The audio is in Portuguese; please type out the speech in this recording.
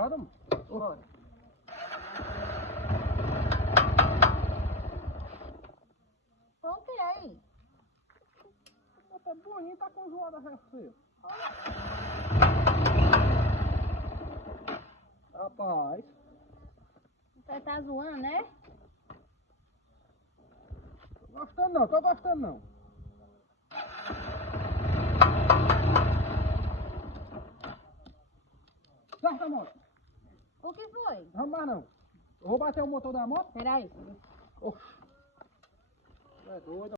Bora, mano. Bora. Pronto, e aí? Tá bonito, tá com zoada, você. Rapaz. Você tá zoando, né? Tô gostando não. Certa moto. O que foi? Vamos mais não. Eu vou bater o motor da moto. Peraí. Oxi. É doido.